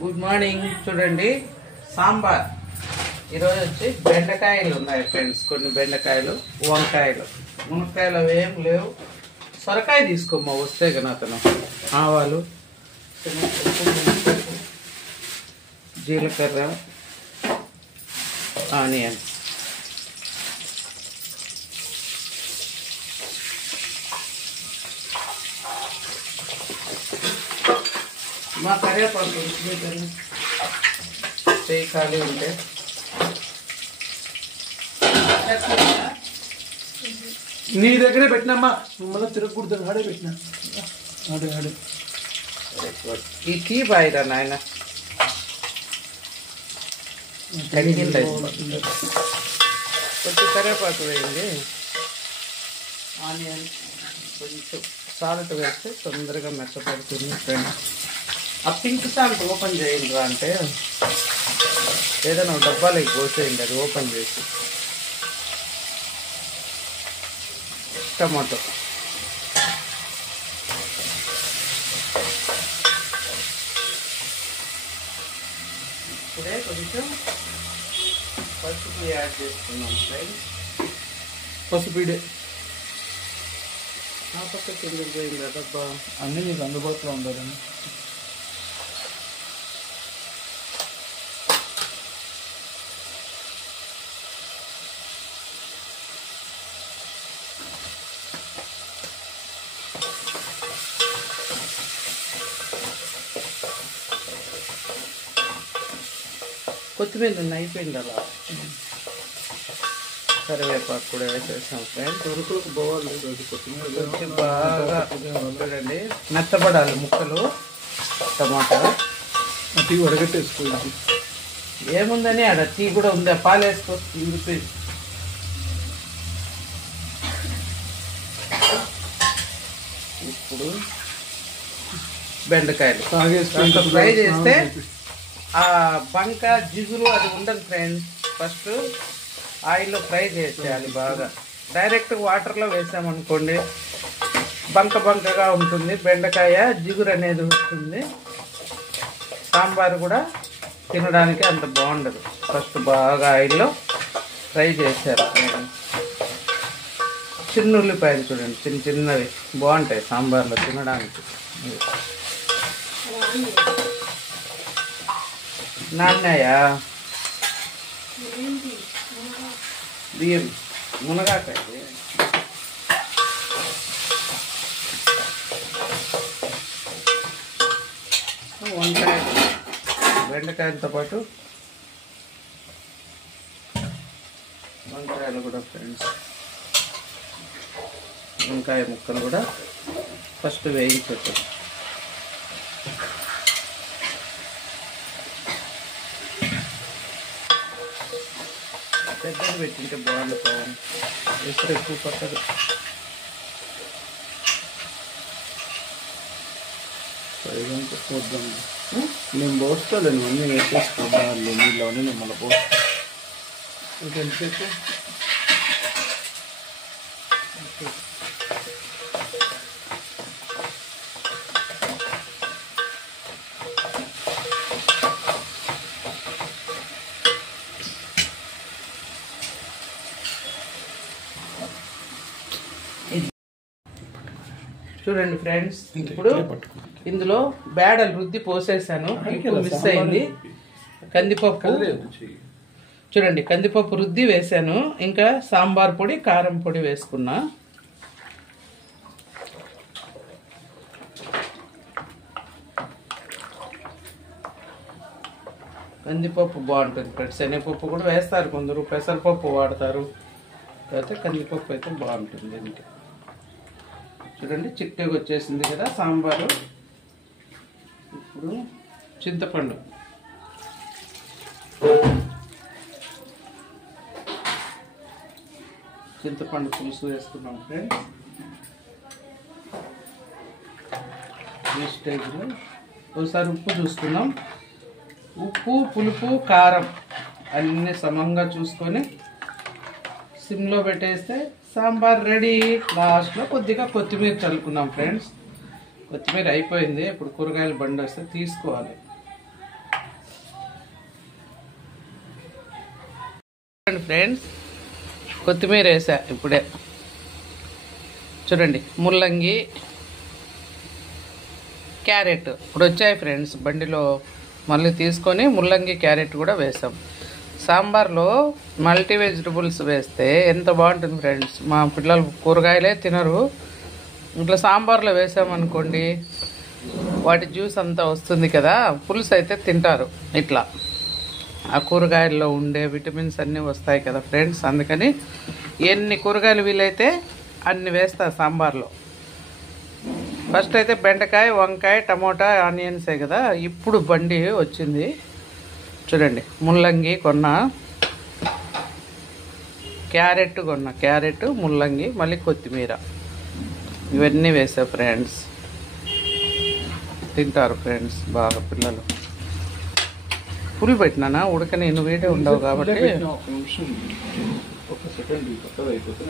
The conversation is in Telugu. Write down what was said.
Good morning. చూడండి సాంబార్. ఈరోజు వచ్చి బెండకాయలు ఉన్నాయి ఫ్రెండ్స్, కొన్ని బెండకాయలు, వంకాయలు, మునక్కాయలు అవి ఏం లేవు. సొరకాయ తీసుకోమ్మా వస్తే కదా అతను. ఆవాలు, జీలకర్ర, ఆనియన్, మా కరివేపాకు చేయి ఖాళీ ఉంటే నీ దగ్గరే పెట్టినమ్మా, మళ్ళీ తిరగకూడదు. ఆడే పెట్టినా ఆడే ఆడే ఈ టీ బాయిరా నాయన. కడిగింది కొంచెం కరివేపాకు వేయండి. ఆనియన్ కొంచెం సాల్ట్ వేస్తే తొందరగా మెత్తపడుతుంది ఫ్రెండ్స్. ఆ పింక్ సాల్ట్ ఓపెన్ చేయండి రా అంటే ఏదైనా డబ్బాలకి పోసేయండి, అది ఓపెన్ చేసి. టమాటో ఇప్పుడే కొంచెం పసుపు యాడ్ చేసుకున్నాం ఫ్రెండ్స్. పసుపీడే ఆ పక్క కిందకి పోయింది డబ్బా. అన్నీ నీకు అందుబాటులో ఉండాలని. కొత్తిమీర అయిపోయింది అలా. కరివేపాకు కూడా వేసేసాం ఫ్రెండ్స్. ఉరుకులకు పోవాలి కొత్తిమీర కొంచెం బాగా చూడండి మెత్తపడాలి ముక్కలు. టమాటా టీ వడగట్టేసుకోవాలి. ఏముందని ఆడ టీ కూడా ఉంది, ఆ పాలు వేసుకో. ఇప్పుడు బెండకాయలు ఫ్రై చేస్తే ఆ బంక జిగురు అది ఉండదు ఫ్రెండ్స్. ఫస్ట్ ఆయిల్లో ఫ్రై చేసేయాలి బాగా. డైరెక్ట్ వాటర్లో వేసామనుకోండి బంక బంకగా ఉంటుంది, బెండకాయ జిగురు అనేది వస్తుంది. సాంబార్ కూడా తినడానికి అంత బాగుండదు. ఫస్ట్ బాగా ఆయిల్లో ఫ్రై చేశారు. చిన్న ఉల్లిపాయలు చూడండి, చిన్న చిన్నవి బాగుంటాయి సాంబార్లో తినడానికి. నాన్నయ్యా బియ్యం మునగాకాయ వంకాయ బెండకాయలతో పాటు వంకాయలు కూడా ఫ్రెండ్స్. వంకాయ ముక్కలు కూడా ఫస్ట్ వేయించచ్చు. పెద్దది పెట్టింటే బాగుంది. పవన్ ఎప్పుడు ఎక్కువ పట్టదు. పోద్దాం నేను పోస్తాను, అన్నీ వేసేసుకుంటాను నీళ్ళని. నేను మళ్ళీ పోస్తాను. ఇంకెంతసేపు చూడండి ఫ్రెండ్స్, ఇప్పుడు ఇందులో బేడలు రుద్ది పోసేసాను. ఇప్పుడు మిస్ అయింది కందిపప్పు. చూడండి కందిపప్పు రుద్ది వేసాను. ఇంకా సాంబార్ పొడి, కారం పొడి వేసుకున్నా. కందిపప్పు బాగుంటుంది ఫ్రెండ్స్. శనగపప్పు కూడా వేస్తారు కొందరు, పెసరపప్పు వాడతారు. అయితే కందిపప్పు అయితే బాగుంటుంది. దీనికి చూడండి చిక్కగా వచ్చేసింది కదా సాంబారు. ఇప్పుడు చింతపండు పులుసు వేసుకున్నాం ఫ్రెండ్స్. ఈ స్టేజ్లో ఒకసారి ఉప్పు చూసుకున్నాం. ఉప్పు, పులుపు, కారం అన్నీ సమంగా చూసుకొని సిమ్లో పెట్టేస్తే సాంబార్ రెడీ. లాస్ట్లో కొద్దిగా కొత్తిమీర చల్లుకున్నాం ఫ్రెండ్స్. కొత్తిమీర అయిపోయింది. ఇప్పుడు కూరగాయల బండి వస్తే తీసుకోవాలి. చూడండి ఫ్రెండ్స్, కొత్తిమీర వేసా ఇప్పుడే. చూడండి, ముల్లంగి, క్యారెట్ ఇప్పుడు వచ్చాయి ఫ్రెండ్స్ బండిలో. మళ్ళీ తీసుకొని ముల్లంగి, క్యారెట్ కూడా వేసాం. సాంబార్లో మల్టీ వెజిటబుల్స్ వేస్తే ఎంత బాగుంటుంది ఫ్రెండ్స్. మా పిల్లలు కూరగాయలే తినరు, ఇట్లా సాంబార్లో వేసామనుకోండి వాటి జ్యూస్ అంతా వస్తుంది కదా, పులుసు అయితే తింటారు. ఇట్లా ఆ కూరగాయల్లో ఉండే విటమిన్స్ అన్నీ వస్తాయి కదా ఫ్రెండ్స్. అందుకని ఎన్ని కూరగాయలు వీలైతే అన్ని వేస్తా సాంబార్లో. ఫస్ట్ అయితే బెండకాయ, వంకాయ, టమోటా, ఆనియన్సే కదా. ఇప్పుడు బండి వచ్చింది చూడండి. ముల్లంగి కొన్నా, క్యారెట్ కొన్నా, క్యారెట్, ముల్లంగి, మళ్ళీ కొత్తిమీర, ఇవన్నీ వేసా ఫ్రెండ్స్. తింటారు ఫ్రెండ్స్ బాగా పిల్లలు. పులి పెట్టినానా ఉడకని, నువ్వు వీడే ఉండవు కాబట్టి. ఒక సెకండ్ కొత్తది అయిపోతే